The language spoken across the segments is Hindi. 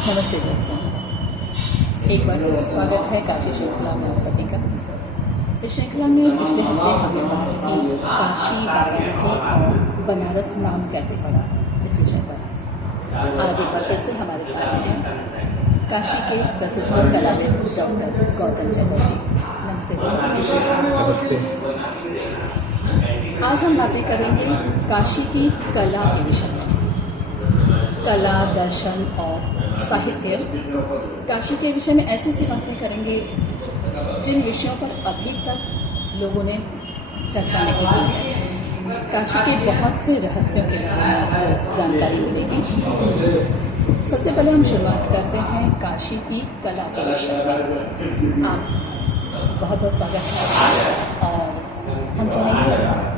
नमस्ते दोस्तों, एक बार फिर से स्वागत है काशी श्रृंखला में आप सभी का। इस श्रृंखला में पिछले हफ्ते हमने बात की काशी, वाराणसी और बनारस नाम कैसे पड़ा इस विषय पर। आज एक बार फिर से हमारे साथ हैं काशी के प्रसिद्ध कलाविद डॉक्टर गौतम चटर्जी। नमस्ते। नमस्ते। आज हम बातें करेंगे काशी की कला के विषय में। कला, दर्शन और साहित्य। काशी के विषय में ऐसी सी बातें करेंगे जिन विषयों पर अभी तक लोगों ने चर्चा नहीं की है। काशी के बहुत से रहस्यों के बारे में आपको जानकारी मिलेगी। सबसे पहले हम शुरुआत करते हैं काशी की कला के विषय में। आप बहुत बहुत स्वागत है और हम चाहेंगे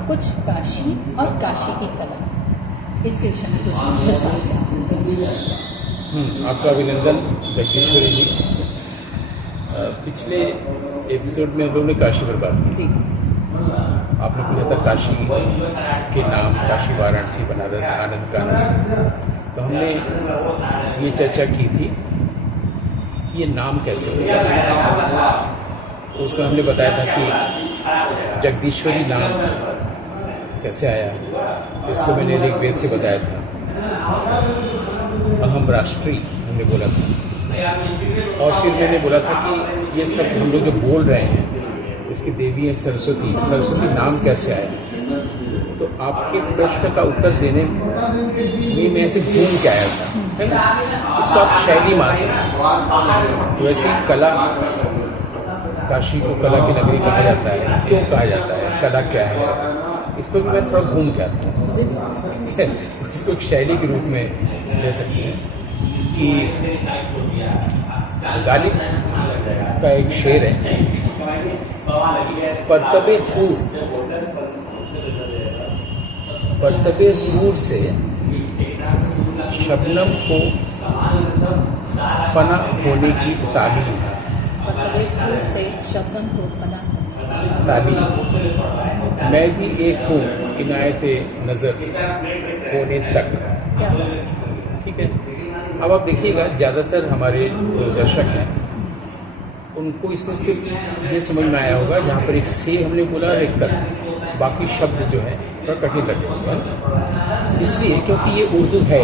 कुछ काशी और काशी की कला इसके विषय में कुछ विस्तार से आपका अभिनंदन जगदीश्वरी जी। पिछले एपिसोड में हम लोगों ने काशी पर बात की। जी। आपने पूछा था काशी के नाम, काशी, वाराणसी, बनारस, आनंद कानन। तो हमने ये चर्चा की थी ये नाम कैसे हुआ। उसको हमने बताया था कि जगदीश्वरी नाम कैसे आया। इसको मैंने ऋग्वेद से बताया था। अहम राष्ट्री हमने बोला था। और फिर मैंने बोला था कि ये सब हम लोग जो बोल रहे हैं इसकी देवी है सरस्वती। सरस्वती नाम कैसे आया। तो आपके प्रश्न का उत्तर देने में मैं ऐसे घूम के आया था, है ना। इसको आप शैली मान सकते। तो वैसे ही कला, काशी को कला की नगरी कहा जाता है। क्यों कहा जाता है, कला क्या है, इस पर भी मैं थोड़ा घूम के आता हूँ। इसको एक शैली के रूप में ले सकते हैं कि गालिब का एक शेर है, परतबे हूर से शबनम को फना होने की तालीम। से शबनम को फना तालीम। मैं भी एक हूँ इनायत नज़र होने तक। ठीक है। अब आप देखिएगा, ज़्यादातर हमारे जो दर्शक हैं उनको इसमें सिर्फ ये समझ में आया होगा जहाँ पर एक से हमने बोला और एक तक, बाकी शब्द जो है थोड़ा कठिन लगे। इसलिए क्योंकि ये उर्दू है,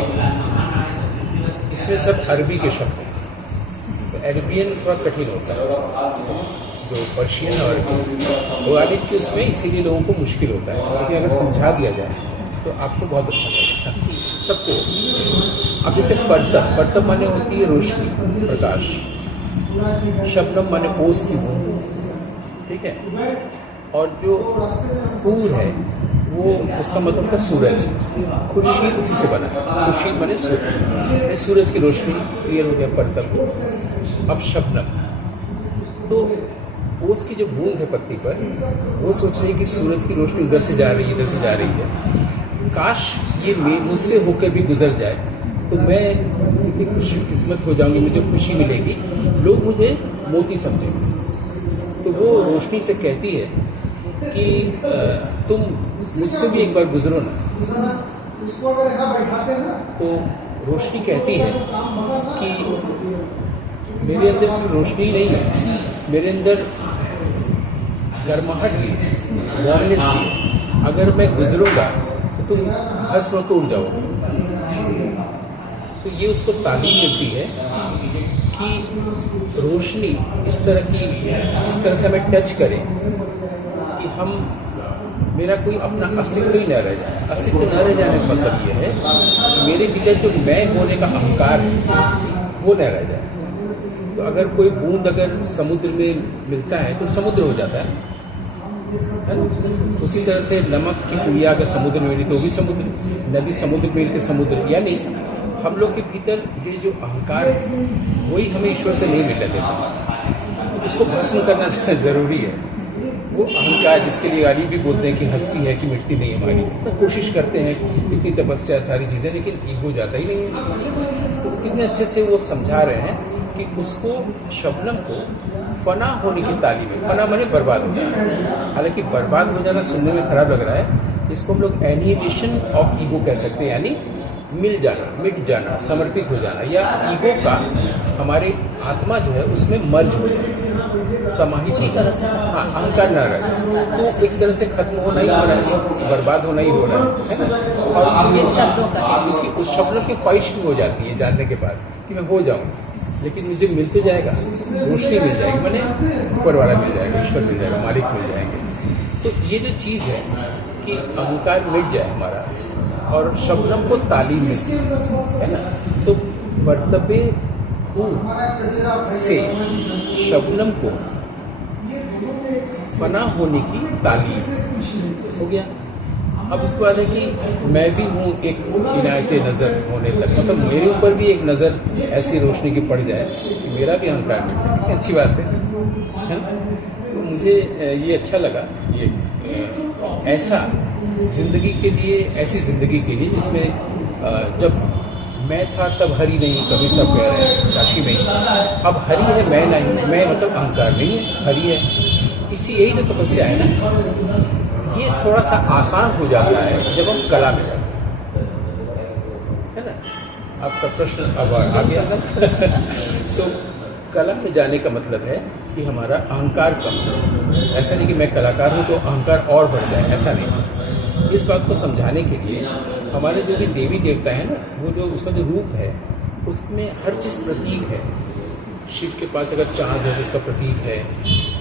इसमें सब अरबी के शब्द हैं। तो अरबियन थोड़ा कठिन होता है, जो पर्शियन और गालिब के उसमें, इसीलिए लोगों को मुश्किल होता है। लेकिन अगर समझा दिया जाए तो आपको बहुत अच्छा लगेगा सबको। अब जैसे परतब माने होती है रोशनी, प्रकाश। शबनम माने ओस की बूंद, ठीक है। और जो फूर है वो उसका मतलब था सूरज। खुर्शीद उसी से बना। खुर्शीद माने सूरज, सूरज की रोशनी। क्लियर हो गया परतब। अब शबनम, तो ओस की जो बूंद है पत्ती पर, वो सोच रही है कि सूरज की रोशनी उधर से जा रही है, इधर से जा रही है। काश ये मुझसे होकर भी गुजर जाए तो मैं कितनी खुशी किस्मत हो जाऊंगी, मुझे खुशी मिलेगी, लोग मुझे मोती समझेंगे। तो वो रोशनी से कहती है कि तुम मुझसे भी एक बार गुजरो ना। तो रोशनी कहती है कि मेरे अंदर सिर्फ रोशनी नहीं है, मेरे अंदर गर्माहट भी है, वार्मनेस भी है। अगर मैं गुजरूंगा तो तुम भस्म को उड़ जाओगे। तो ये उसको तालीम मिलती है कि रोशनी इस तरह से हमें टच करे कि हम, मेरा कोई अपना अस्तित्व ही न रह जाए। अस्तित्व न रह जाने का मतलब यह है कि मेरे भीतर जो मैं होने का अहंकार है वो न रह जाए। तो अगर कोई बूंद अगर समुद्र में मिलता है तो समुद्र हो जाता है। उसी तरह से नमक की पुड़िया अगर समुद्र में मिली तो भी समुद्र, नदी समुद्र मिल के समुद्र। यानी हम लोग के भीतर ये जो अहंकार है वही हमें ईश्वर से नहीं मिलने देता। उसको भस्म करना जरूरी है। वो अहंकार जिसके लिए गाली भी बोलते हैं कि हस्ती है कि मिटती नहीं है हमारी, तो कोशिश करते हैं इतनी तपस्या सारी चीज़ें, लेकिन ईगो जाता ही नहीं है। कितने अच्छे से वो समझा रहे हैं कि उसको, शबनम को फना होने की तालीम है। फना माने बर्बाद हो जाना। हालांकि बर्बाद हो जाना सुनने में खराब लग रहा है, इसको हम लोग एनिहिलेशन ऑफ ईगो कह सकते हैं। यानी मिल जाना, मिट जाना, समर्पित हो जाना, या ईगो का हमारे आत्मा जो है उसमें मर्ज हो जाए, समाहित हो जाए, हाँ अहंकार न रहे, तो एक तरह से खत्म होना ही होना चाहिए, बर्बाद होना ही हो रहा है ना। और ये शब्दों का इसकी उस शब्दों की ख्वाहिश भी हो जाती है जानने के बाद कि मैं हो जाऊँ, लेकिन मुझे मिल तो जाएगा, रोशनी मिल जाएगी, मैंने ऊपर वाला मिल जाएगा, ईश्वर मिल जाएगा, मालिक मिल जाएंगे। तो ये जो चीज़ है कि अहंकार मिट जाए हमारा और शबनम को तालीम मिलती है ना, तो बर्तबे खूब से शबनम को फना होने की तालीम हो गया। अब उसके बाद है कि मैं भी हूँ एक इनायत नज़र होने तक, मतलब मेरे ऊपर भी एक नज़र ऐसी रोशनी की पड़ जाए कि मेरा भी अहंकार मिटे, अच्छी बात है ना। तो मुझे ये अच्छा लगा, ये ऐसा जिंदगी के लिए, ऐसी जिंदगी के लिए जिसमें जब मैं था तब हरि नहीं, कभी सब कह रहे हैं काशी में, अब हरि है मैं नहीं, मैं मतलब अहंकार नहीं है, हरि है। इसी यही तो तपस्या है ना। ये थोड़ा सा आसान हो जाता है जब हम कला में जाते हैं, है ना। आपका प्रश्न अब आ गया तो कला में जाने का मतलब है कि हमारा अहंकार कम हो। ऐसा नहीं कि मैं कलाकार हूँ तो अहंकार और बढ़ जाए, ऐसा नहीं। इस बात को समझाने के लिए हमारे जो भी देवी देवता हैं ना, वो जो उसका जो रूप है उसमें हर चीज़ प्रतीक है। शिव के पास अगर चाँद है तो उसका प्रतीक है,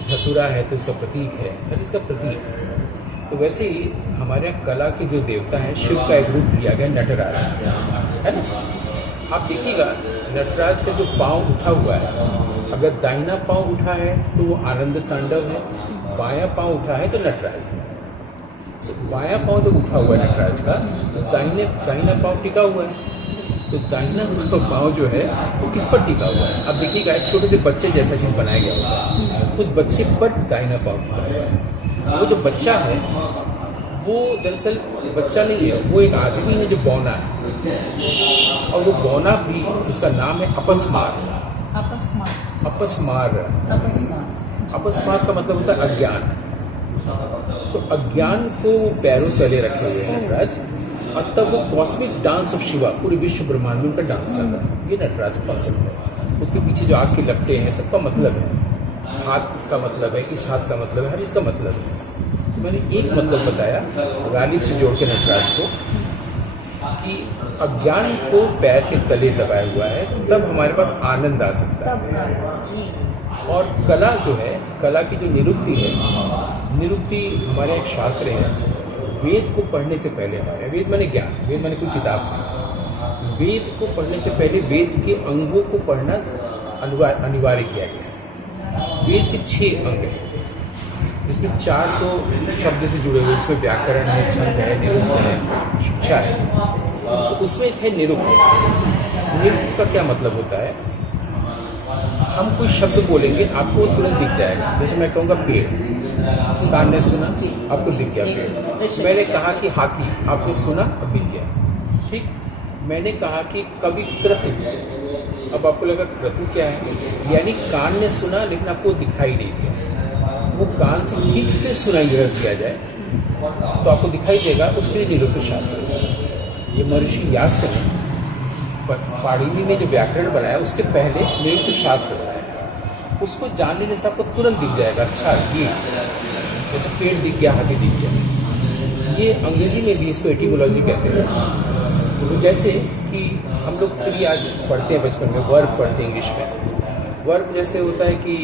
धतुरा है तो उसका प्रतीक है, हर चीज़ का प्रतीक। तो वैसे ही हमारे यहाँ कला के जो देवता हैं, शिव का एक रूप लिया गया नटराज, है ना। आप देखिएगा नटराज का जो पाँव उठा हुआ है, अगर दाहिना पाँव उठा है तो वो आनंद तांडव है, बायां पाँव उठा है तो नटराज है। तो बायां पाँव जब उठा हुआ है नटराज का, तो दाहिना पाँव टिका हुआ है। तो दाहिना पाँव जो है वो किस पर टिका हुआ है? अब देखिएगा एक छोटे से बच्चे जैसा चीज़ बनाया गया होता है, उस बच्चे पर दाहिना पाँव टिका हुआ है। वो जो बच्चा है वो दरअसल बच्चा नहीं है, वो एक आदमी है जो बौना है, और वो बौना भी उसका नाम है अपस्मार। अपस्मार का मतलब होता है अज्ञान। तो अज्ञान को पैरों तले रखे हुए हैं नटराज, और तब वो कॉस्मिक डांस ऑफ शिवा, पूरे विश्व ब्रह्मांड में उनका डांस चल रहा है। ये नटराज कॉन्सेप्ट है। उसके पीछे जो आग के लपटे हैं सबका मतलब है, हाथ का मतलब है, इस हाथ का मतलब है, हर चीज़ का मतलब है। तो मैंने एक मतलब बताया गालिब से जोड़ के नटराज को कि अज्ञान को पैर के तले दबाया हुआ है, तब हमारे पास आनंद आ सकता है। और कला जो है, कला की जो निरुक्ति है, निरुक्ति हमारे एक शास्त्र है। वेद को पढ़ने से पहले, हमारे वेद माने ज्ञान, वेद माने कोई किताब नहीं, वेद को पढ़ने से पहले वेद के अंगों को पढ़ना अनिवार्य किया गया। वेद के 6 अंग हैं, इसमें 4 तो शब्द से जुड़े हुए, इसमें व्याकरण है, छंद है, निरुक्त है, शिक्षा है। तो उसमें एक है निरुक्त। निरुक्त का क्या मतलब होता है? हम कोई शब्द बोलेंगे आपको तुरंत दिख जाएगा। जैसे मैं कहूँगा पेड़, कान ने सुना आपको दिख गया पेड़। मैंने कहा कि हाथी, आपने सुना अब दिख गया, ठीक। मैंने कहा कि कभी क्रतु, अब आपको लगा क्रतु क्या है, यानी कान ने सुना लेकिन आपको दिखाई नहीं दिया। वो कान से ठीक से सुनाई दिया जाए तो आपको दिखाई देगा, उसके लिए निरुक्त शास्त्र। ये महर्षि व्यास ने पाणिनि ने जो व्याकरण बनाया उसके पहले निरुक्त शास्त्र बनाया। उसको जान लेने से आपको तुरंत दिख जाएगा, अच्छा ये जैसे पेड़ दिख गया, हाथी दिख गया। ये अंग्रेजी में भी इसको एटिमोलॉजी कहते हैं। तो जैसे कि हम लोग क्रिया पढ़ते हैं बचपन में, वर्ब पढ़ते हैं इंग्लिश में। वर्ब जैसे होता है कि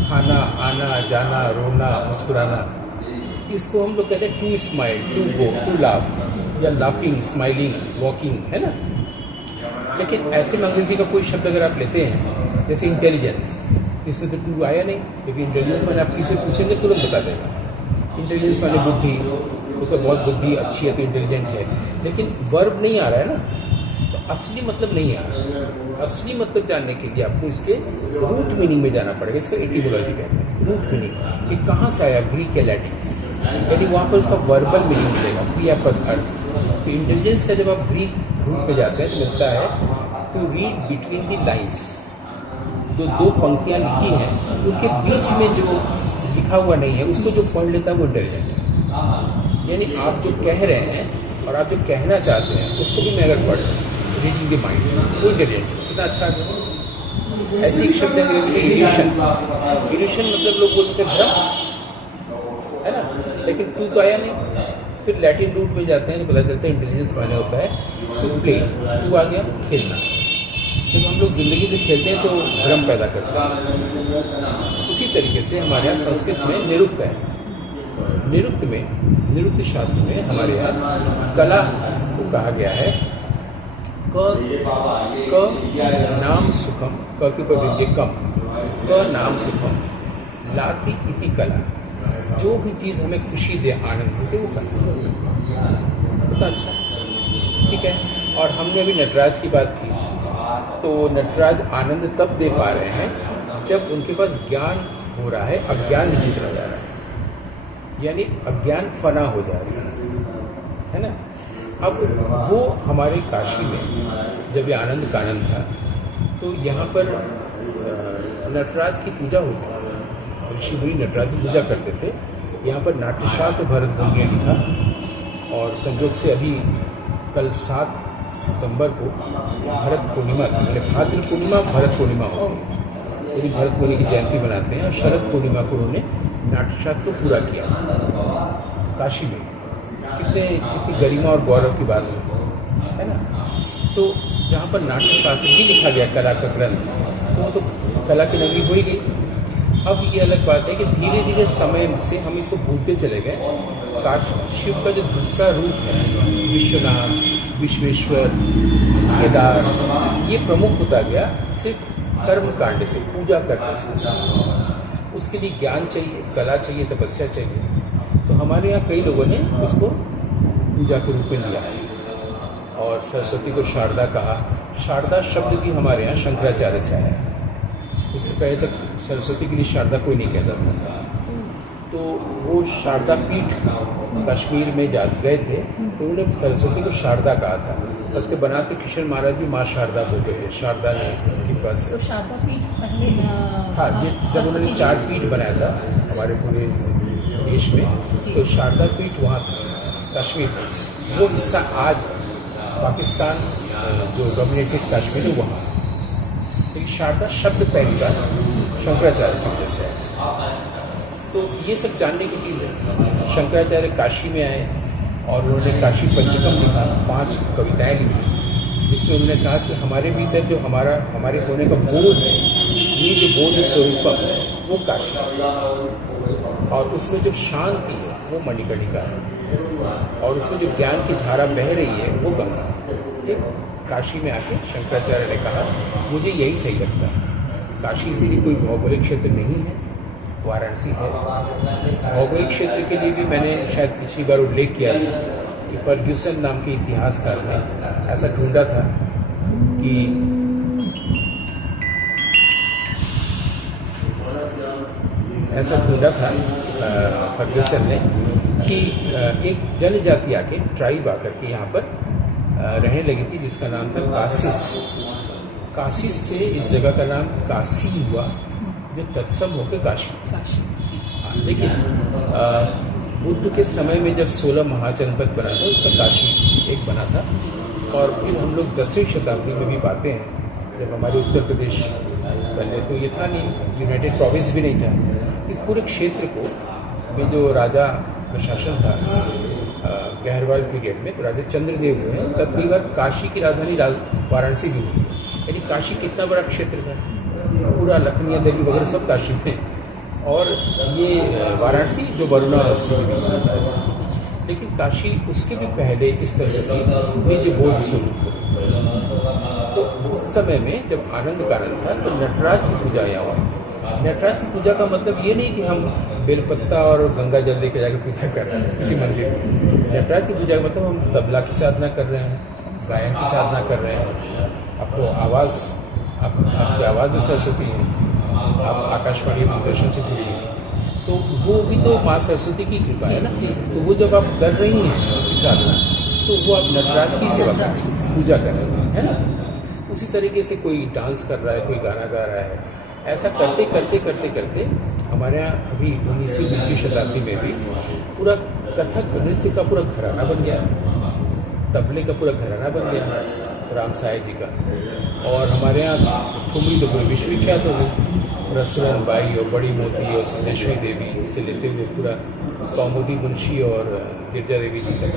खाना, आना, जाना, रोना, मुस्कुराना, इसको हम लोग कहते हैं to smile, to go, to laugh, या लाफिंग, स्माइलिंग, वॉकिंग, है ना। लेकिन ऐसे में अंग्रेजी का कोई शब्द अगर आप लेते हैं, जैसे इंटेलिजेंस, इसमें तो टू आया नहीं, क्योंकि इंटेलिजेंस मैंने आप किसी से पूछेंगे तुरंत बता देगा। इंटेलिजेंस माने बुद्धि, उसका बहुत बुद्धि अच्छी है तो इंटेलिजेंट है। लेकिन वर्ब नहीं आ रहा है ना, तो असली मतलब नहीं आ रहा। असली मतलब जानने के लिए आपको इसके रूट मीनिंग में जाना पड़ेगा। इसका एटिमोलॉजी कहते हैं, रूट मीनिंग कि कहाँ से आया, ग्रीक या लैटिन से, यानी वहाँ पर उसका वर्बल मीनिंग मिलेगा, क्रियापद अर्थ। तो इंटेलिजेंस का जब आप ग्रीक रूट पे जाते हैं तो मिलता है to read between the lines. जो 2 पंक्तियाँ लिखी हैं उनके बीच में जो लिखा हुआ नहीं है उसको जो पढ़ लेता है वो इंटेलिजेंट है। यानी आप जो कह रहे हैं और आप जो कहना चाहते हैं उसको भी मैं अगर पढ़ रीडिंग द माइंड, कोई गारंटी कितना अच्छा है। ऐसे एक शब्द अंग्रेजी में इल्यूशन, इल्यूशन मतलब लोग बोलते हैं भ्रम, है ना, लेकिन टू तो आया नहीं। फिर लैटिन रूट में जाते हैं तो पता चलता है इंटेलिजेंस माने होता है टू प्ले, टू आ गया खेलना। जब हम लोग जिंदगी से खेलते हैं तो भ्रम पैदा करते हैं। उसी तरीके से हमारे यहाँ संस्कृत में निरुक्त है। निरुक्त में, निरुक्त शास्त्र में हमारे यहाँ कला को कहा गया है क नाम सुखम, क के ऊपर विद्य कम, क नाम सुखम लाती इति कला। जो भी चीज़ हमें खुशी दे, आनंद दे, वो कला। बड़ा अच्छा, ठीक है। और हमने अभी नटराज की बात की, तो नटराज आनंद तब दे पा रहे हैं जब उनके पास ज्ञान हो रहा है, अज्ञान नीचे चला जा रहा है, यानी अज्ञान फना हो जा रहा है ना। अब वो हमारे काशी में जब ये आनंद का आनंद था तो यहाँ पर नटराज की पूजा होती है, ऋषि मुनि नटराज की पूजा करते थे। यहाँ पर नाट्यशास्त्र भरत मुनि ने लिखा, और संयोग से अभी कल 7 सितंबर को भरत पूर्णिमा, मैंने भाद्र पूर्णिमा भरत पूर्णिमा होगी, यदि भरत मुनि की जयंती मनाते हैं। और शरद पूर्णिमा को उन्होंने नाट्यशास्त्र को पूरा किया काशी में। कितनी गरिमा और गौरव की बात है ना। तो जहाँ पर नाट्यशास्त्र भी लिखा गया, कला का ग्रंथ, तो कला की नगरी हो ही गई। अब ये अलग बात है कि धीरे धीरे समय से हम इसको भूलते चले गए। काशी शिव का जो दूसरा रूप है, विश्वनाथ, विश्वेश्वर, केदार, ये प्रमुख होता गया सिर्फ कर्म कांड से, पूजा करने से। उसके लिए ज्ञान चाहिए, कला चाहिए, तपस्या चाहिए। तो हमारे यहाँ कई लोगों ने उसको पूजा के रूप में लिया, और सरस्वती को शारदा कहा। शारदा शब्द भी हमारे यहाँ शंकराचार्य से आया है। उससे पहले तक सरस्वती के लिए शारदा कोई नहीं कहता था। तो वो शारदा पीठ कश्मीर में जा गए थे, तो उन्होंने सरस्वती को शारदा कहा था। तब से बनाते कृष्ण महाराज भी माँ शारदा बोलते थे। शारदा ने उनके पास तो शारदा पीठ पहले था, जब उन्होंने 4 पीठ बनाया था हमारे पूरे देश में, तो शारदा पीठ वहाँ था कश्मीर में। वो हिस्सा आज पाकिस्तान जो डोमिनेटेड कश्मीर है वहाँ। तो शारदा शब्द पहली बार शंकराचार्य की वजह से। तो ये सब जानने की चीज़ है। शंकराचार्य काशी में आए और उन्होंने काशी पंचकम लिखा, 5 कविताएं लिखी, जिसमें उन्होंने कहा कि हमारे भीतर जो हमारे होने का बोध है, ये जो बोध स्वरूपम है वो काशी है, और उसमें जो शांति है वो मणिकर्णिका है, और उसमें जो ज्ञान की धारा बह रही है वो गंगा है। काशी में आके शंकराचार्य ने कहा मुझे यही सही लगता है। काशी इसीलिए कोई भौगोलिक क्षेत्र नहीं है, वाराणसी है। भौगोलिक क्षेत्र के लिए भी मैंने शायद पिछली बार उल्लेख किया था कि फर्ग्यूसन नाम के इतिहासकार ने ऐसा ढूंढा था कि फर्ग्यूसन ने कि एक जनजाति आके, ट्राइब आकर के यहाँ पर रहने लगी थी, जिसका नाम था कासिस। कासिस से इस जगह का नाम काशी हुआ, जो तत्सम होकर काशी। लेकिन बुद्ध के समय में जब 16 महाजनपद बना था, उसका काशी एक बना था। और फिर हम लोग 10वीं शताब्दी में भी पाते हैं, जब हमारे उत्तर प्रदेश पहले तो ये था नहीं, यूनाइटेड प्रोविंस भी नहीं था। इस पूरे क्षेत्र को में जो राजा प्रशासन था गहरवाल पीरियड में, तो राजा चंद्रदेव जो है, तब कई बार काशी की राजधानी वाराणसी भी हुई। यानी काशी कितना बड़ा क्षेत्र था, पूरा लखनिया देवी वगैरह सब काशी में। और ये वाराणसी जो वरुणा से लेकिन काशी उसके भी पहले इस तरह से थी, निज बोध स्वरूप। तो उस समय में जब आनंद का आनंद था, तो नटराज की पूजा यहाँ हुआ। नटराज की पूजा का मतलब ये नहीं कि हम बेलपत्ता और गंगा जल लेकर जाकर पूजा कर रहे हैं किसी मंदिर में। नटराज की पूजा का मतलब हम तबला की साधना कर रहे हैं, गायन की साधना कर रहे हैं। आपको आवाज़, आपकी आवाज़ में सरस्वती है, आप आकाशवाणी दूरदर्शन से जुड़ी हैं, तो वो भी तो माँ सरस्वती की कृपा है ना। तो वो जब आप कर रही हैं उसकी साधना, तो वो आप नटराज की सेवा कर, पूजा कर रहे हैं, है ना। उसी तरीके से कोई डांस कर रहा है, कोई गाना गा रहा है, ऐसा करते करते करते करते हमारे यहाँ अभी 19वीं 20वीं शताब्दी में भी पूरा कथक नृत्य का पूरा घराना बन गया है। तबले का पूरा घराना बन गया राम साय जी का। और हमारे यहाँ ठुमरी तो पूरे विश्व विख्यात हो गई। रसुलन बाई और बड़ी मोती और सिद्धेश्वरी देवी से लेते हुए पूरा कौमुदी मुंशी और गिरजा देवी जी तक।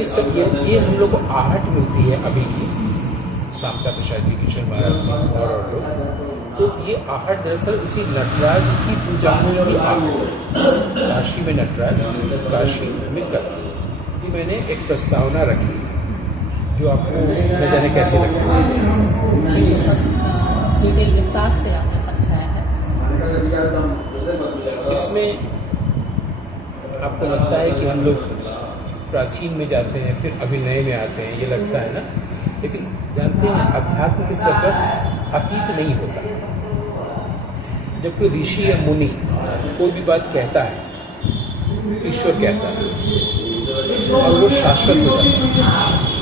इस तरह ये हम लोग को आहट मिलती है अभी की, शांता प्रसाद जी, किशन महाराज जी और लोग। तो ये आहट दरअसल उसी नटराज की पूजा में ही आहट। काशी में नटराज, काशी में कला। मैंने एक प्रस्तावना रखी जो आपको न जाने कैसे लगता है। जी, डिटेल विस्तार से आपने समझाया है। इसमें आपको लगता है कि हम लोग प्राचीन में जाते हैं फिर अभी नए में आते हैं, ये लगता है ना। लेकिन जानते हैं अध्यात्म के स्तर पर अतीत नहीं होता। जब कोई ऋषि या मुनि कोई भी बात कहता है, ईश्वर कहता है और वो शाश्वत होता है।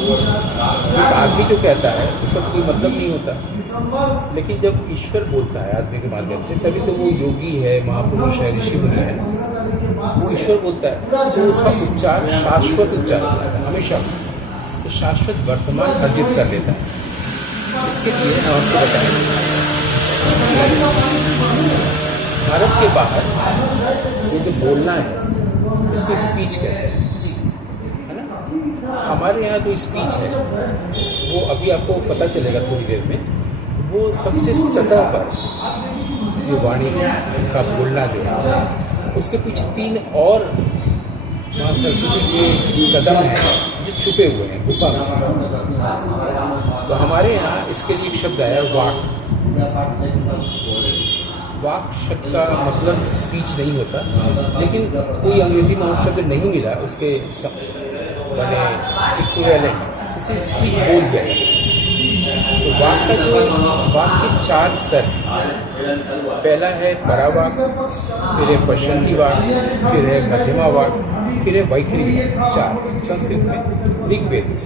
एक आदमी जो कहता है उसका तो कोई मतलब नहीं होता। लेकिन जब ईश्वर बोलता है आदमी के माध्यम से, तभी तो वो योगी है, महापुरुष है, ऋषि मुनि है, वो ईश्वर बोलता है तो उसका उच्चार शाश्वत उच्चार होता है हमेशा। तो शाश्वत वर्तमान अर्जित कर लेता है। इसके लिए हम आपको बताएं, भारत के बाहर ये जो बोलना है इसको स्पीच कहते हैं, है ना। हमारे यहाँ जो स्पीच है वो अभी आपको पता चलेगा थोड़ी देर में, वो सबसे सतह पर जो वाणी का बोलना जो है उसके पीछे 3 और माँ सरस्वती के कदम हैं जो छुपे हुए हैं गुफा में। तो हमारे यहाँ इसके लिए एक शब्द आया वाक। वाक शब्द का मतलब स्पीच नहीं होता, लेकिन कोई अंग्रेजी में शब्द नहीं मिला उसके मैंने इक्विवेलेंट इसे स्पीच बोल दिया। तो वाक का जो वाक के 4 स्तर, पहला है परावाक, फिर है पश्चंती वाक, फिर है मध्यमा वाक, फिर है वैखरी वाक। 4 संस्कृत में ऋग्वेद से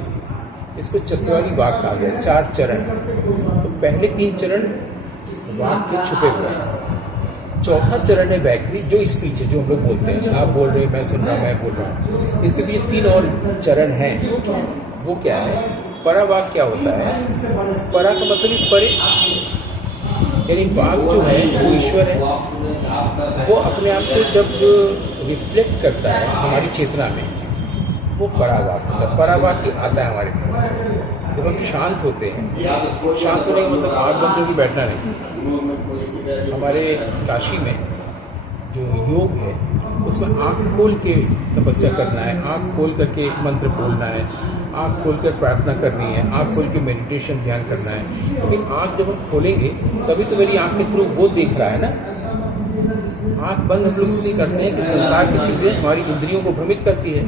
इसको चतुर्वारी वाक कहा गया। 4 चरण। तो पहले 3 चरण वाक के छुपे हुए हैं। चौथा चरण है वैखरी, जो स्पीच है, जो हम लोग बोलते हैं, आप बोल रहे हैं, मैं सुन रहा, मैं बोल रहा हूँ। इसके पीछे 3 और चरण हैं। वो क्या है? परावाक क्या होता है? परा का मतलब ही परे, यानी वाक जो है वो ईश्वर है। वो अपने आप को जब रिफ्लेक्ट करता है हमारी चेतना में, वो परावाक होता है। परावाक ही आता है हमारे पास जब हम शांत होते हैं। शांत होने का मतलब आँख बंद करके बैठना नहीं। हमारे काशी में जो योग है उसमें आँख खोल के तपस्या करना है, आँख खोल करके मंत्र बोलना है, आँख खोल कर प्रार्थना करनी है, आँख खोल के मेडिटेशन ध्यान करना है। क्योंकि आँख जब हम खोलेंगे तभी तो मेरी आँख के थ्रू वो देख रहा है ना। आँख बंद हम लोग इसलिए करते हैं कि संसार की चीज़ें हमारी इंद्रियों को भ्रमित करती है,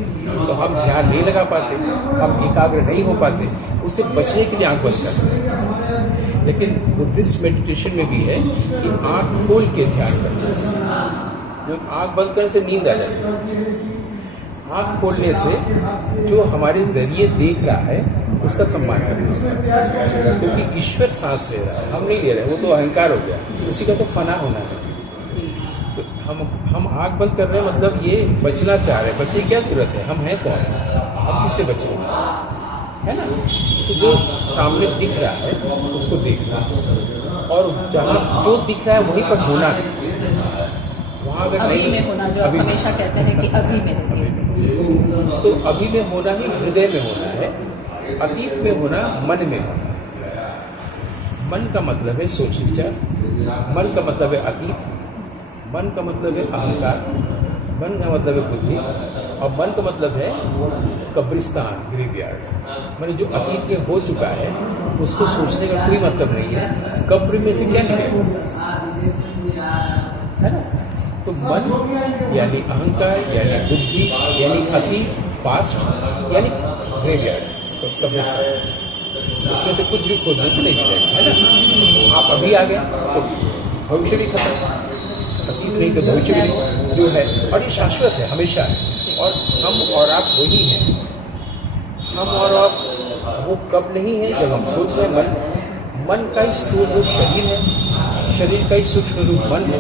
तो हम ध्यान नहीं लगा पाते, हम एकाग्र नहीं हो पाते। उससे बचने के लिए आँख बंद करते हैं। लेकिन बुद्धिस्ट मेडिटेशन में भी है कि आँख खोल के ध्यान करते हैं। जो आँख बंद करने से नींद आ जाती है, आँख खोलने से जो हमारे जरिए देख रहा है उसका सम्मान करना है। क्योंकि ईश्वर सांस ले रहा है, हम नहीं ले रहे, वो तो अहंकार हो गया, उसी का तो फना होना है। तो हम आँख बंद कर रहे हैं, मतलब ये बचना चाह रहे हैं। बचने की क्या जरूरत है? हम हैं कौन? हम किससे बचेंगे, है ना। तो जो सामने दिख रहा है उसको देखना, और जहाँ जो दिख रहा है वहीं पर होना है। वहाँ अगर अभी नहीं में होना, जो आप हमेशा कहते हैं कि अभी में रहिए, तो अभी में होना ही हृदय में होना है। अतीत में होना मन में होना। मन का मतलब है सोच विचार, मन का मतलब है अतीत, मन का मतलब है अहंकार, मन का मतलब है बुद्धि, और मन का मतलब है कब्रिस्तान, ग्रेवयार्ड। मैंने जो अतीत में हो चुका है उसको सोचने का कोई मतलब नहीं है। कब्र में से क्या निकलेगा, है ना। तो मन यानी अहंकार, यानी बुद्धि, यानी अतीत, पास्ट, यानी ग्रेवयार्ड, तो कब्रिस्तान। उसमें से कुछ भी खोजने से नहीं मिलेगा, है ना। आप अभी आ गए तो भविष्य भी खत्म, अतीत नहीं तो भविष्य भी नहीं, जो है। और ये शाश्वत है, हमेशा है। और हम और आप वही हैं। हम और आप वो कब नहीं है जब हम सोच रहे हैं। मन का ही स्थूल रूप शरीर है, शरीर का ही सूक्ष्म रूप मन है।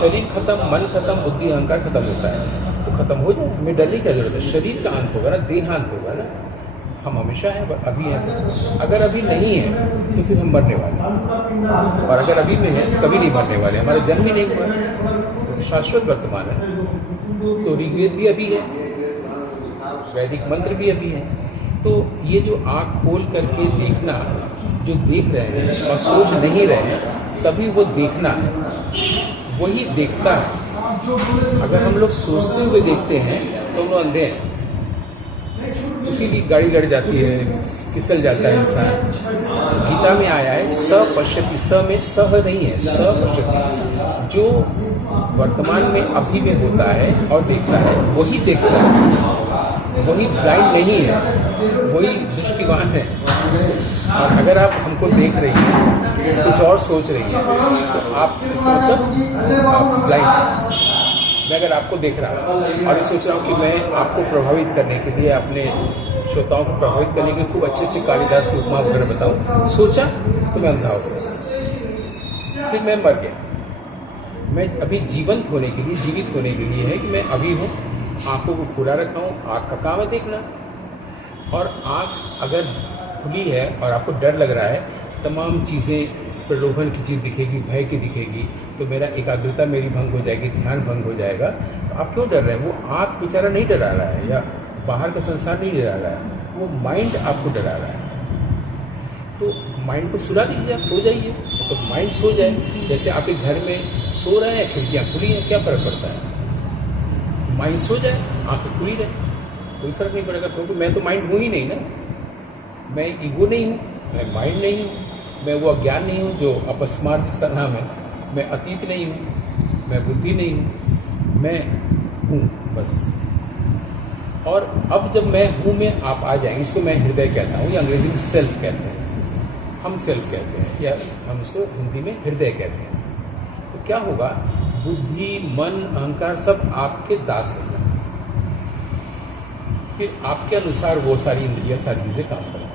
शरीर खत्म, मन खत्म, बुद्धि अहंकार खत्म होता है तो खत्म हो जाए, हमें डरने की क्या जरूरत है। शरीर का अंत होगा ना, देहांत होगा ना। हम हमेशा हैं, अभी हैं। अगर अभी नहीं है तो फिर हम मरने वाले हैं, और अगर अभी में है तो कभी नहीं मरने वाले, हमारा जन्म ही नहीं हुआ है, तो शाश्वत वर्तमान है। तो ऋग्वेद भी अभी है, वैदिक मंत्र भी अभी है। तो ये जो आँख खोल करके देखना, जो देख रहे हैं और सोच नहीं रहे हैं, तभी वो देखना है, वही देखता है। अगर हम लोग सोचते हुए देखते हैं तो हम लोग अंधे हैं, इसीलिए गाड़ी लड़ जाती है, फिसल जाता है इंसान। गीता में आया है स पश्यति, स में सह नहीं है, स पश्यति। जो वर्तमान में अभी में होता है और देखता है वही देखता है, वही ब्लाइंड नहीं है, वही दृष्टिवान है। और अगर आप हमको देख रही हैं, कुछ और सोच रही हैं, तो आप इसका मतलब आप ब्लाइंड। मैं अगर आपको देख रहा हूँ और ये सोच रहा हूँ कि मैं आपको प्रभावित करने के लिए, अपने श्रोताओं को प्रभावित करने के लिए खूब अच्छे कालिदास की उपमा वगैरह बताऊँ, सोचा तो मैं अंधा हो गया, फिर मैं मर गया। मैं अभी जीवंत होने के लिए, जीवित होने के लिए है कि मैं अभी हूँ, आँखों को खुला रखा हूँ। आँख का काम है देखना, और आँख अगर खुली है और आपको डर लग रहा है, तमाम चीज़ें, प्रलोभन की चीज़ दिखेगी, भय की दिखेगी, तो मेरा एकाग्रता मेरी भंग हो जाएगी, ध्यान भंग हो जाएगा। तो आप क्यों डर रहे हैं? वो आँख बेचारा नहीं डरा रहा है, या बाहर का संसार नहीं डरा रहा है, वो माइंड आपको डरा रहा है। तो माइंड को सुला दीजिए, आप सो जाइए, तो माइंड सो जाए। जैसे आपके घर में सो रहे हैं, खिड़कियाँ खुली हैं, क्या फ़र्क पड़ता है? माइंड सो जाए, आँखें खुली रहे, कोई फ़र्क नहीं पड़ेगा, क्योंकि मैं तो माइंड हूँ ही नहीं ना। मैं ईगो नहीं हूँ, मैं माइंड नहीं हूँ, मैं वो अज्ञान नहीं हूँ जो अपस्मार जिसका नाम है, मैं अतीत नहीं हूँ, मैं बुद्धि नहीं हूँ, मैं हूँ बस। और अब जब मैं हूँ में आप आ जाएंगे, इसको मैं हृदय कहता हूँ, या अंग्रेजी में सेल्फ कहते हैं, हम सेल्फ कहते हैं, या हम इसको हिंदी में हृदय कहते हैं। तो क्या होगा? बुद्धि, मन, अहंकार सब आपके दास हो जाएंगे, फिर आपके अनुसार वो सारी इंद्रियाँ, सारी चीज़ें काम करें।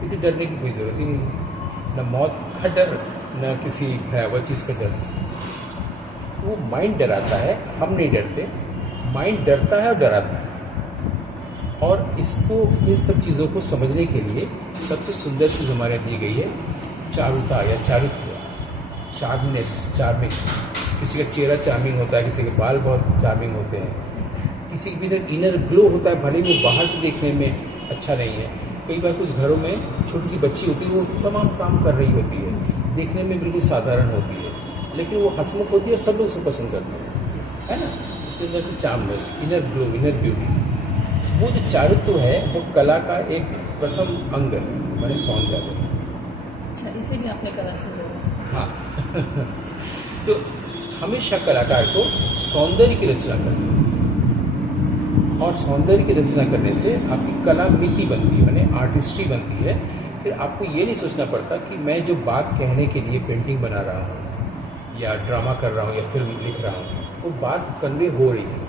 किसी डरने की कोई ज़रूरत ही नहीं है, न मौत का डर, न किसी भयावह चीज़ का डर। वो माइंड डराता है, हम नहीं डरते। माइंड डरता है और डराता है। और इसको, इन सब चीज़ों को समझने के लिए सबसे सुंदर चीज़ हमारे दी गई है चारुता या चारित्र्य, चार्मनेस, चार्मिंग। किसी का चेहरा चार्मिंग होता है, किसी के बाल बहुत चार्मिंग होते हैं, किसी के भीतर इनर ग्लो होता है, भले वो बाहर से देखने में अच्छा नहीं है। कई बार कुछ घरों में छोटी सी बच्ची होती है, वो तमाम काम कर रही होती है, देखने में बिल्कुल साधारण होती है, लेकिन वो हंसमुख होती है, सब लोग उसे पसंद करते हैं, है ना। उसके अंदर की चार्मनेस, इनर ग्लो, इनर ब्यूटी, वो जो चारित्र्य है, वो कला का एक प्रथम अंग है, मैंने सौंदर्य। अच्छा, इसे भी आपने कला से जोड़ा? हाँ। तो हमेशा कलाकार को सौंदर्य की रचना करनी है, और सौंदर्य की रचना करने से आपकी कला मिट्टी बनती है, यानी आर्टिस्ट्री बनती है। फिर आपको ये नहीं सोचना पड़ता कि मैं जो बात कहने के लिए पेंटिंग बना रहा हूँ, या ड्रामा कर रहा हूँ, या फिल्म लिख रहा हूँ, वो बात कन्वे हो रही है।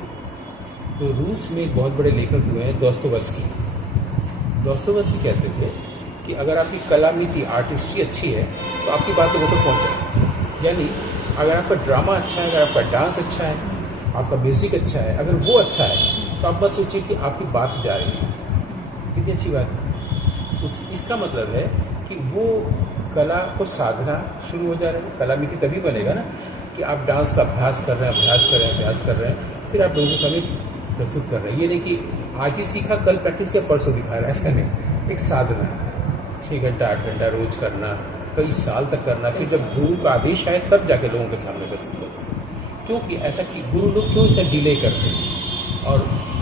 तो रूस में एक बहुत बड़े लेखक हुए हैं, दोस्तोयेवस्की। दोस्तोयेवस्की कहते थे कि अगर आपकी कला मिट्टी, आर्टिस्ट्री अच्छी है, तो आपकी बात लोगों तक पहुँचे। यानी अगर आपका ड्रामा अच्छा है, अगर आपका डांस अच्छा है, आपका म्यूज़िक अच्छा है, अगर वो अच्छा है, तो आप बस सोचिए कि आपकी बात जा रही है। कितनी अच्छी बात है। इसका मतलब है कि वो कला को साधना शुरू हो जा रही है। कला मिट्टी तभी बनेगा ना कि आप डांस का अभ्यास कर रहे हैं, अभ्यास कर रहे हैं, फिर आप लोगों के सामने प्रस्तुत कर रहे हैं। ये नहीं कि आज ही सीखा, कल प्रैक्टिस किया, परसों दिखा रहा है, ऐसा नहीं। एक साधना, 6 घंटा 8 घंटा रोज करना, कई साल तक करना, फिर जब गुरु का आदेश आए तब जाके लोगों के सामने प्रस्तुत करो। क्योंकि ऐसा कि गुरु लोग क्यों इतना डिले करते हैं, और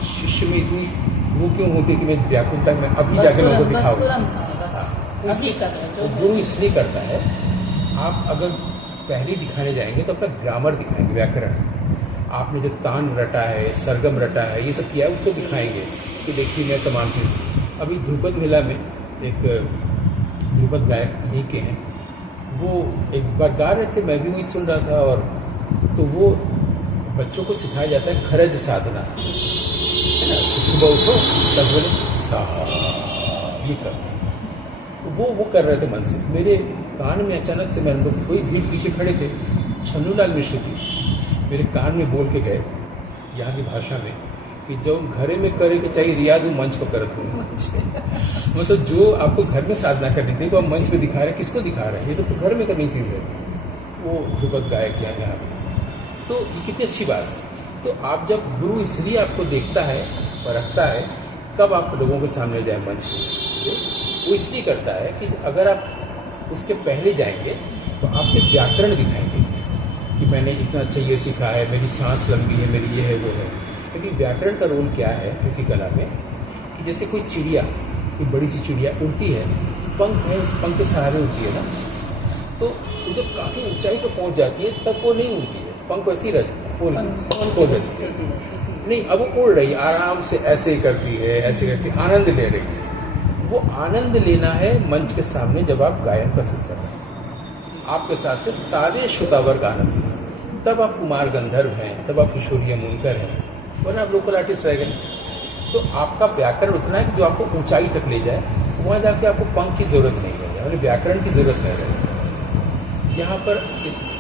शिष्य में इतनी वो क्यों होती है कि मैं व्याकुलता में अभी जाके लोगों को दिखाऊँ। गुरु इसलिए करता है, आप अगर पहले दिखाने जाएंगे तो अपना ग्रामर दिखाएंगे, व्याकरण, आपने जो तान रटा है, सरगम रटा है, ये सब किया है, उसको दिखाएंगे कि देखिए मैं तमाम चीज़। अभी ध्रुपद मेला में एक ध्रुपद गायक यहीं के हैं, वो एक बार गा रहे थे, मैं भी वही सुन रहा था। और तो वो बच्चों को सिखाया जाता है खरज साधना, है ना। सुबह उठो, तब बोले सा, ये कर। वो कर रहे थे मन से। मेरे कान में अचानक से, हम लोग कोई भीड़ पीछे खड़े थे, छन्नूलाल मिश्र जी मेरे कान में बोल के गए यहाँ की भाषा में कि जो घरे में करे के चाहिए रियाज वो मंच पर करत हूँ मतलब जो आपको घर में साधना करनी थी वो आप मंच में दिखा रहे हैं, किसको दिखा रहे हैं? ये तो घर में करनी चीज़ है। वो ध्रुपद गायक यहाँ तो ये कितनी अच्छी बात है। तो आप जब गुरु इसलिए आपको देखता है और रखता है कब आप लोगों के सामने जाए मंच में, वो इसलिए करता है कि अगर आप उसके पहले जाएंगे तो आपसे व्याकरण दिखाएंगे कि मैंने इतना अच्छा ये सीखा है, मेरी सांस लंबी है, मेरी ये है वो है। लेकिन व्याकरण का रोल क्या है किसी कला में कि जैसे कोई चिड़िया, कोई बड़ी सी चिड़िया उड़ती है, पंख है, उस पंख के सहारे उड़ती है ना, तो वो जब काफ़ी ऊंचाई पर पहुंच जाती है तब वो नहीं उड़ती है, पंख वैसे ही रहती है, नहीं अब वो उड़ रही आराम से, ऐसे ही करती है, ऐसे करती है, आनंद ले रही है। वो आनंद लेना है मंच के सामने जब आप गायन प्रस्तुत कर रहे हैं, आपके साथ से सारे श्रोतावर्ग आनंद लें, तब आप कुमार गंधर्व हैं, तब आप किशोरी मुनकर हैं, वरना आप लोकल आर्टिस्ट रह गए। तो आपका व्याकरण उतना है कि जो आपको ऊंचाई तक ले जाए, वहाँ जाके आपको पंख की जरूरत नहीं है, यानी व्याकरण की जरूरत नहीं रहेगी। यहाँ पर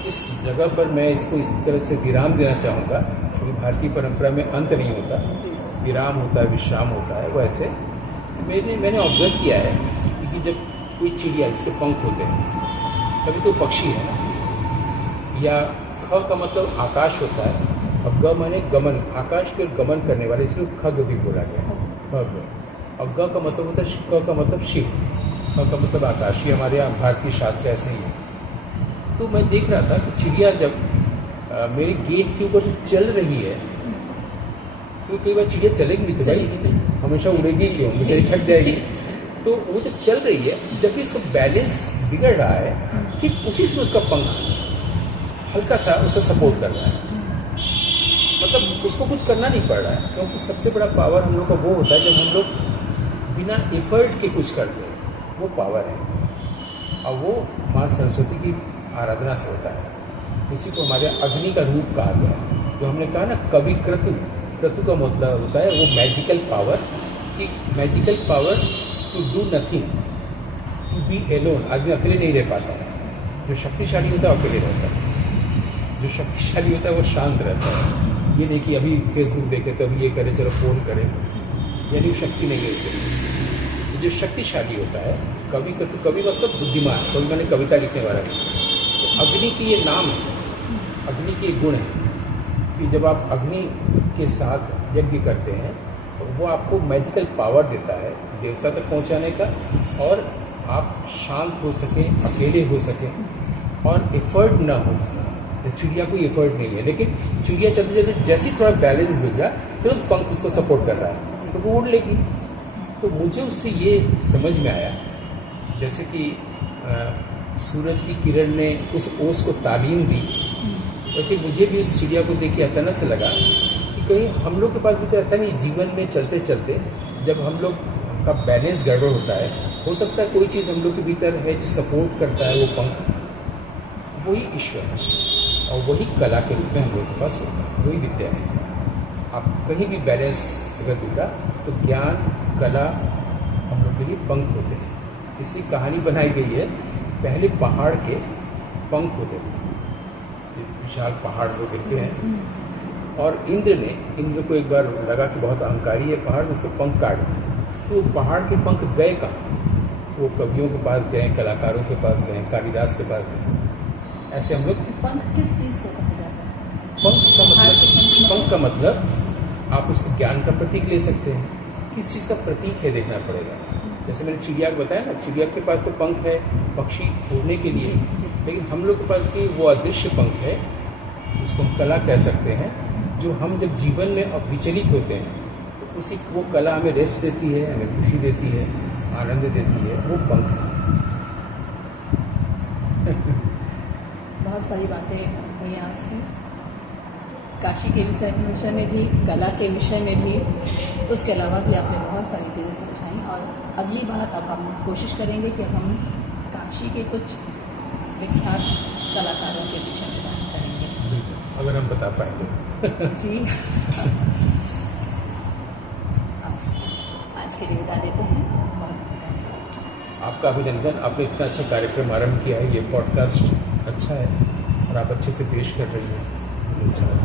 इस जगह पर मैं इसको इस तरह से विराम देना चाहूँगा, क्योंकि भारतीय परंपरा में अंत नहीं होता, विराम होता है, विश्राम होता है। वैसे मैंने ऑब्जर्व किया है कि जब कोई चिड़िया जिसके पंख होते हैं, कभी तो पक्षी है या ख का मतलब आकाश होता है, अब ग माने गमन, आकाश के गमन करने वाले, इसलिए खग भी बोला गया खग। अब ग का मतलब होता है, क का मतलब शिव, ख का मतलब आकाश। ये हमारे यहाँ भारतीय शास्त्र ऐसे ही है। तो मैं देख रहा था कि चिड़िया जब मेरे गेट के ऊपर से चल रही है, तो कई बार चिड़िया चलेगी भी तो भाई हमेशा उड़ेगी क्यों, मुझे थक जाएगी। तो वो जब चल रही है, जब भी उसका बैलेंस बिगड़ रहा है, ठीक उसी से उसका पंख हल्का सा उसका सपोर्ट कर रहा है, मतलब उसको कुछ करना नहीं पड़ रहा है। क्योंकि सबसे बड़ा पावर हम लोग का वो होता है जब हम लोग बिना एफर्ट के कुछ करते हैं, वो पावर है। और वो माँ सरस्वती की आराधना से होता है। इसी को हमारे अग्नि का रूप कहा गया है। जो हमने कहा ना कवि क्रतु, क्रतु का मतलब होता है वो मैजिकल पावर, कि magical power to do nothing, to be alone. आदमी अकेले नहीं रह पाता है। जो शक्तिशाली होता है अकेले रहता है, जो शक्तिशाली होता है वो शांत रहता है। ये नहीं कि अभी फेसबुक देखे तो अभी ये करे, चलो फ़ोन करें, यानी शक्ति नहीं है इसके। जो शक्तिशाली होता है कवि मतलब बुद्धिमान, कवि मैंने कविता लिखने वाला है। तो अग्नि की ये नाम है, अग्नि के गुण है कि जब आप अग्नि के साथ यज्ञ करते हैं तो वो आपको मैजिकल पावर देता है देवता तक पहुंचाने का, और आप शांत हो सकें, अकेले हो सकें और एफर्ट ना हो। तो चिड़िया कोई एफर्ट नहीं है, लेकिन चिड़िया चलते चलते जैसे थोड़ा बैलेंस बिगड़ा तुरंत पंख उसको सपोर्ट कर रहा है तो वो उड़ लेगी। तो मुझे उससे ये समझ में आया, जैसे कि सूरज की किरण ने उस ओस को तालीम दी, वैसे मुझे भी उस चिड़िया को देख के अचानक से लगा कि कहीं हम लोग के पास भी तो ऐसा नहीं, जीवन में चलते चलते जब हम लोग का बैलेंस गड़बड़ होता है, हो सकता है कोई चीज़ हम लोग के भीतर है जो सपोर्ट करता है, वो पंख, वही ईश्वर है और वही कला के रूप में हम लोग के पास होता है, वही विद्या है। आप कहीं भी बैलेंस अगर दिखा तो ज्ञान कला हम लोग के लिए पंख होते हैं। इसलिए कहानी बनाई गई है, पहले पहाड़ के पंख होते थे, विशाल पहाड़ लोग देखते हैं, और इंद्र को एक बार लगा कि बहुत अहंकारी है पहाड़, उसके पंख काट दिए। तो पहाड़ के पंख गए कहाँ? वो कवियों के पास गए, कलाकारों के पास गए, कालिदास के पास गए। ऐसे हम लोग पंख किस चीज़ को कहा जाता है? पंख का मतलब आप उसको ज्ञान का प्रतीक ले सकते हैं। किस चीज़ का प्रतीक है देखना पड़ेगा। जैसे मैंने चिड़िया को बताया ना, चिड़िया के पास तो पंख है पक्षी उड़ने के लिए, लेकिन हम लोग के पास भी वो अदृश्य पंख है, उसको हम कला कह सकते हैं, जो हम जब जीवन में अब विचलित होते हैं तो उसी वो कला हमें रेस्ट देती है, हमें खुशी देती है, आनंद देती है, वो पंख है। बहुत सारी बातें हुई आपसे, काशी के विषय में भी, कला के विषय में भी, उसके अलावा भी आपने बहुत सारी चीज़ें समझाई। और अगली बात अब हम कोशिश करेंगे कि हम काशी के कुछ विख्यात कलाकारों के विषय में बात करेंगे, अगर हम बता पाएंगे। जी। आज के लिए विदा देते हैं। आपका अभिनंदन, आपने इतना अच्छा कार्यक्रम आरंभ किया है। ये पॉडकास्ट अच्छा है और आप अच्छे से पेश कर रही हैं, अच्छा है।